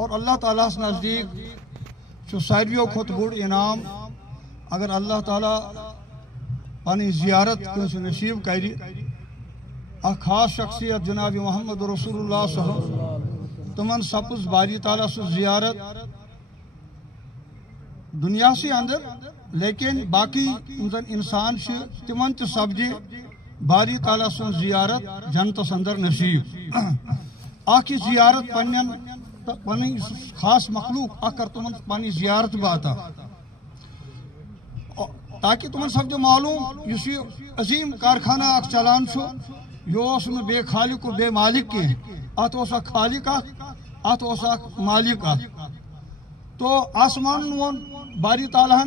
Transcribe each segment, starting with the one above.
اور اللہ تعالیٰ نزدیک سارویو کھت بوڑ انعام اگر اللہ تعالیٰ پانی زیارت کنس نصیب کری خاص شخصیت جناب محمد رسول اللہ صلی اللہ علیہ وسلم تمن سپز باری تعالیٰ سو زیارت دنیا سے اندر لیکن باقی انسان سے تمن تہ سپدی باری تعالیٰ سن زیارت جنتس اندر نصیب آخی زیارت پن خاص مخلوق کر تمن پانی زیارت باتا تاکہ تمن سپدی معلوم اس عظیم کارخانہ چلان یہ بے خالق و بے مالک کی ات خالق ات مالک تو آسمان وون باری تعالیٰ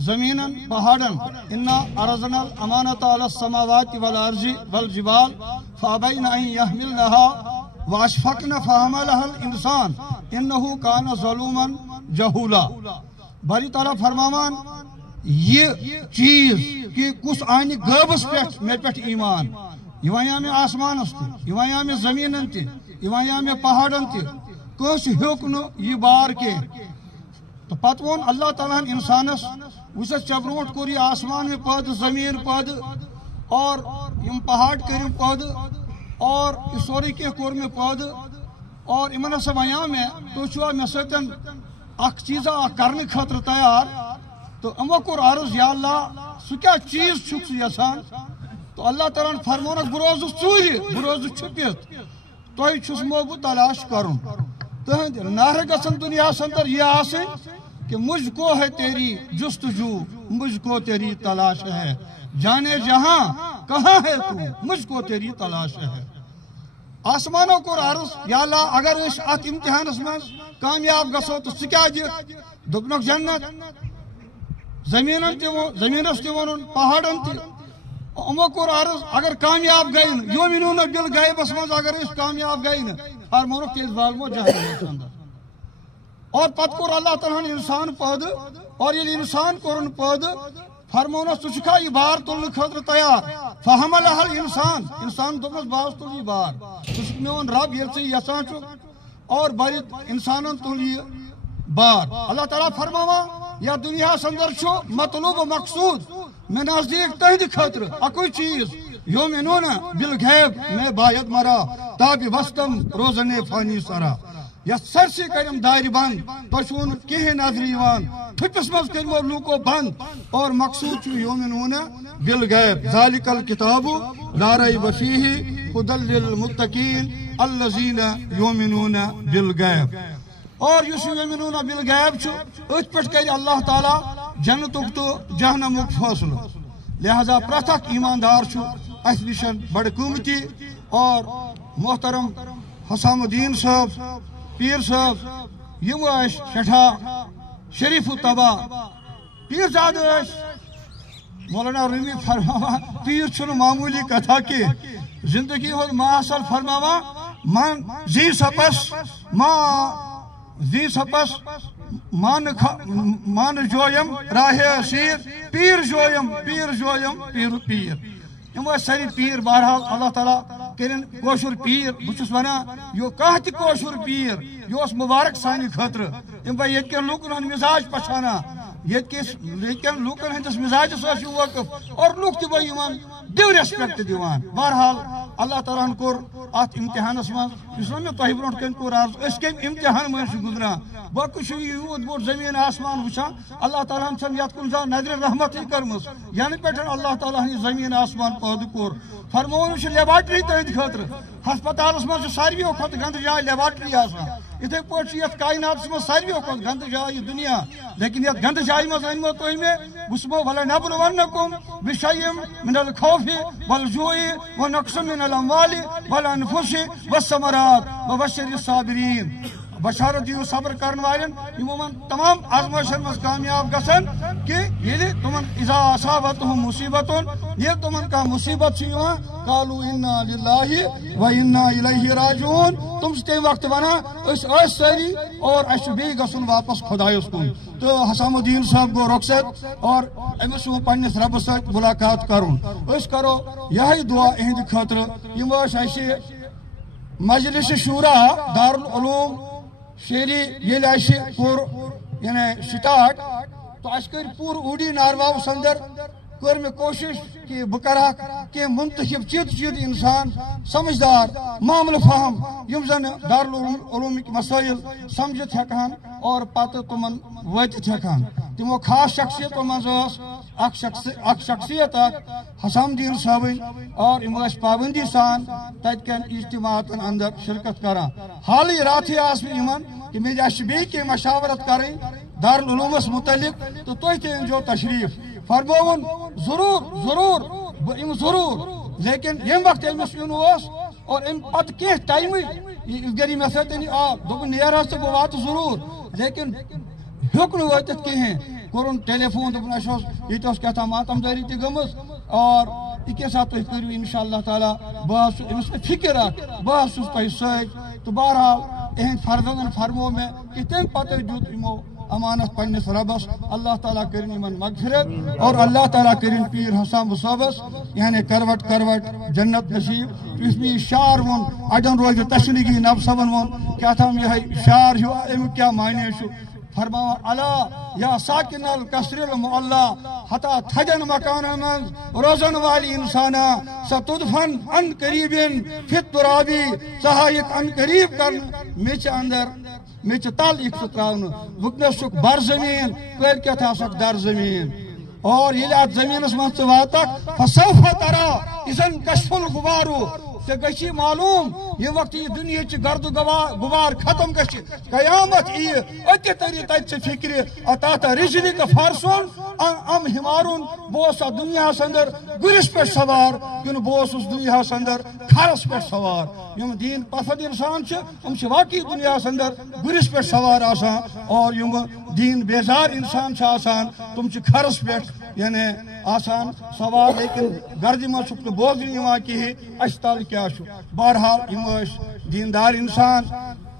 زمین پہاڑن انا ارزنا الامانت علی السماوات والارض والجبال فابین ان یحملنها واشفقن فحملها الانسان انه کان ظلوما جہولا باری تعالیٰ فرماوان یہ چیز کہ کس آنی غیبس پہ مے پہ ایمان یہ ونیا میں آسمان یہ ونیا میں زمین یہ ونیا میں پہاڑن کس ہیوک یہ بار کی تو پتہ وون اللہ تعالیٰ انسانس وچ ژے برونٹ کور یہ آسمان میں پد زمین پد اور یم پہاڑ کرم پد اور یہ سوری کی کور میں پد اور امن ہسا ونیا میں تو چھوا مے سۭتۍ اخ چیزا کرنے خاطر تیار تو امو کور عرض یا اللہ سہ کیا چیز چھک یسان تو اللہ تعالیٰ فرمونس بہ روزس ژوٗرِ بہ روزس چھپت تۄہہِ چھُسمو بہ تلاش کرُن تہند نعرٕ گژھن دنیاہس اندر یہ آسن کہ مجھ کو ہے تیری جستجو مجھ کو تیری تلاش ہے جانے جہاں کہاں ہے تو مجھ کو تیری تلاش ہے آسمانوں کو عرض یا اللہ اگر اس ات امتحانس من کامیاب گژھو تو ژٕ کیٛاہ دِکھ دوٚپنکھ جنت زمینس تہِ وونُن پہاڑن تہِ یِمو کوٚر عرض اگر کامیاب گٔے نہٕ یومنوٗنہ بالغیبس منٛز اگر أسۍ کامیاب گٔے نہٕ فرمونکھ تیٚلہِ والمو جہنمس اندر اور پتہ کوٚر اللہ تعالیٰ انسان پٲدٕ اور ییٚلہِ انسان کوٚرُن پٲدٕ فرمونس ژٕ چھُکھا یہِ بار تُلنہٕ خٲطرٕ تیار فحملها الانسان انسان دوٚپنس بہٕ حظ تُلہٕ یہِ بار ژٕ چھُکھ میون رب ییٚلہِ ژٕ یژھان چھُکھ اور بٔرِتھ انسانن تُل یہِ بار اللہ تعالیٰ فرماوان یا دنیاہس اندر چھُ مطلوب و مقصود مے نزدیک تہندِ خٲطرٕ اکُے چیز یومنوٗنہ بالغیب میں باید مرا تابِ وستم روزنے فانی سرا یتھ سرسی کرم دارِ بند تۄہہِ چھُو نہٕ کِہیٖنۍ نظرِ یِوان تھپِس منٛز کٔرۍمو لوٗکو بند اور مقصوٗد چھُ یومنوٗنہ بالغیب ذالِکَ الکِتابُ لا ریب فیہ ھدی للمتقین الذین یومنوٗنہ بالغیب اور یُس یومنوٗنہ بالغیب چھُ أتھۍ پٮ۪ٹھ کرِ اللہ تعالیٰ جنتُک تہٕ جہنمُک فٲصلہٕ لہذا پرٛٮ۪تھ اکھ ایٖماندار چھُ اَسہِ نِش بڑٕ قۭمتی اور محترم حسام الدین صٲب پیر صٲب یِم ٲسۍ سٮ۪ٹھاہ شریف الطبع پیٖر زادٕ ٲسۍ مولانا رومی فرماوان پیٖر چھُنہٕ معموٗلی کتھا کینٛہہ زندگی ہُنٛد ماحصل فرماوان من زی سپس مان جویم راہ اسیر پیر جویم پیر پیر یم ساری پیر بہرحال اللہ تعالیٰ کرن کوشر پیر بہت ونان یہ کھانا تہ کوشر پیر یہ مبارک سانہ خاطر یم بہ یت کن لوکن ہند مزاج پچھانا یت لوکن ہندس مزاجس وقف اور لوک تہ بہ دیو ریسپیکٹ دیوان بہرحال اللہ تعالیٰ ہن کور ات امتحانس من اس میں تہ برونٹ کن کور عرض اس کم امتحان من گزران باقی یوت بوڑ زمین آسمان وچان اللہ تعالیٰ ہن یت کن زان نظر رحمت کرمز یعنی پہ اللہ تعالیٰ ہن زمین آسمان پٲدٕ کور فرمون لیبارٹری تہند خاطر ہسپتالس من سارویو کھت گند جائے لیبارٹری آسان اتھے پٲٹھۍ یتھ کائناتس من سارویو کھت گند جائے یہ دنیا لیکن یتھ گند جائے من انمو تُہۍ مےٚ وسمو ولنبلونکم بشیء من الخوف والجوع ونقص من الاموال والانفس والثمرات وبشر الصابرین بشارت دیو صبر کرن والن یمن تمام آزمائشن مز کامیاب گژھن کہ ییٚلہِ تمن اذا اصابتهم مصیبت یہ تمن کا مصیبت قالوا انا للہ و انا الیہ راجعون تم تمہ وقت ونان اس ساری اور اس بیٚیہِ گژھُن واپس خدایس کُن تو حسام الدین صاحب گو رخصت اور امس پنس ربس ست ملاقات کرن اس کرو یہ دعا اہند خاطر یم اسہ مجلس شورا دارالعلوم شیری یل پور یعنی سٹارٹ تو اس کر پور اوڈی نارواؤ اندر کر میں کوشش کہ بہ کرا کہ منتخب چیت انسان سمجھدار معاملہ فہم یم زن دارالعلومک مسائل سمجھت ہیکان اور پتہ تمن واتت ہیکان تمو خاص شخصیتوں مز اخ شخصیت حسام الدین صابن اور یم پابندی سان تت کن اجتماعات اندر شرکت کران حالی رات یمن کہ مجھے بیٚیہِ کینٛہہ مشاورت کریں دارالعلومس متعلق تو تھی تہِ أنزیو تشریف فرمون ضرور ضرور بہٕ ضرور لیکن یم وقت أمس یُن اوس اور ام پتہ کینٛہہ ٹایمٕے گری مےٚ سۭتۍ دوٚپُن نیر حظ تہٕ بہٕ واتہٕ ضرور لیکن ہیوٚک نہٕ وٲتِتھ کِہیٖنۍ کوٚرُن ٹیلی فون دوٚپُن اَسہِ اوس ییٚتہِ اوس کیٛاہ تام ماتمدٲری تہِ گٔمٕژ اور یہِ سا تُہۍ کٔرِو اِنشاء اللہ تعالیٰ بہٕ حظ چھُس أمِس فِکر اکھ بہٕ حظ چھُس تۄہہِ سۭتۍ تہٕ بہرحال اہند فرزندن فرمو میں کہ تمہ پتہ دیت یمو امانت پنس ربس اللہ تعالیٰ کرن یمن مغفرت اور اللہ تعالیٰ کرن پیر حسام صٲبس یعنی کروٹ جنت نصیب یس میں شعر ون اڑن روز تشنگی نفسن ون کیا تھام یہ شعر ہو امیک کیا معنی فرماوا الا یا ساکن القصر المعلا حتا تھجن مکان من روزن والی انسانا ستدفن ان قریب فی التراب سہایک ان قریب کرن مچ اندر مچ تل ایک ستراون وکنس چک بر زمین کل کیا تھا سک در زمین اور یہ ات زمینس من ث واتک فسوف ترى اذا کشف الغبار ژے گژھی معلوم یہ وقت یہ دنیا چ گرد غبار ختم گژھِ قیامت ای اتی تری تت ژے فکر اتات رجلک فرسون ام ہمارون بوسا دنیا اندر گرس پہ سوار کن بوس دنیا اندر کھرس پہ سوار یم دین پسند انسان ہم واقعی دنیا اندر گرس پہ سوار آسان اور یم دین بیزار انسان تم کھرس پہ یعنی آسان سوار لیکن گردی من بوزن کہین اس تل کیا بہرحال یم دیندار انسان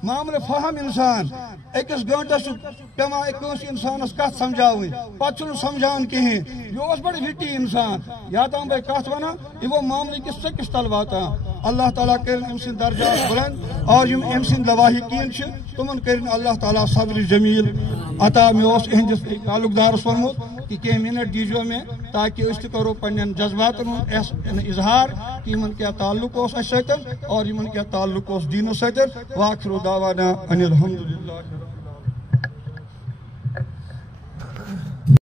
معاملہ فہم انسان اکس گنٹس پیما ایک انسانس کت سمجھاؤن پتہ سمجھان کہین یہ بڑی وٹی انسان یا تام بھائی کت ونان یہ معاملہ کس سکس تل واتان اللہ تعالیٰ کرن ام سند درجات بلند اور یم ام سند لواحقین تمن کرن اللہ تعالیٰ صبر جمیل عطا میں اہندس تعلق دارس ونمت کہ کینٛہہ منٹ دیجو میں تاکہ اس کرو پنن جذبات اظہار کہ یمن کیا تعلق اس سۭتۍ اور یمن کیا تعلق اس دینو سۭتۍ واخر دعوانا ان الحمد للہ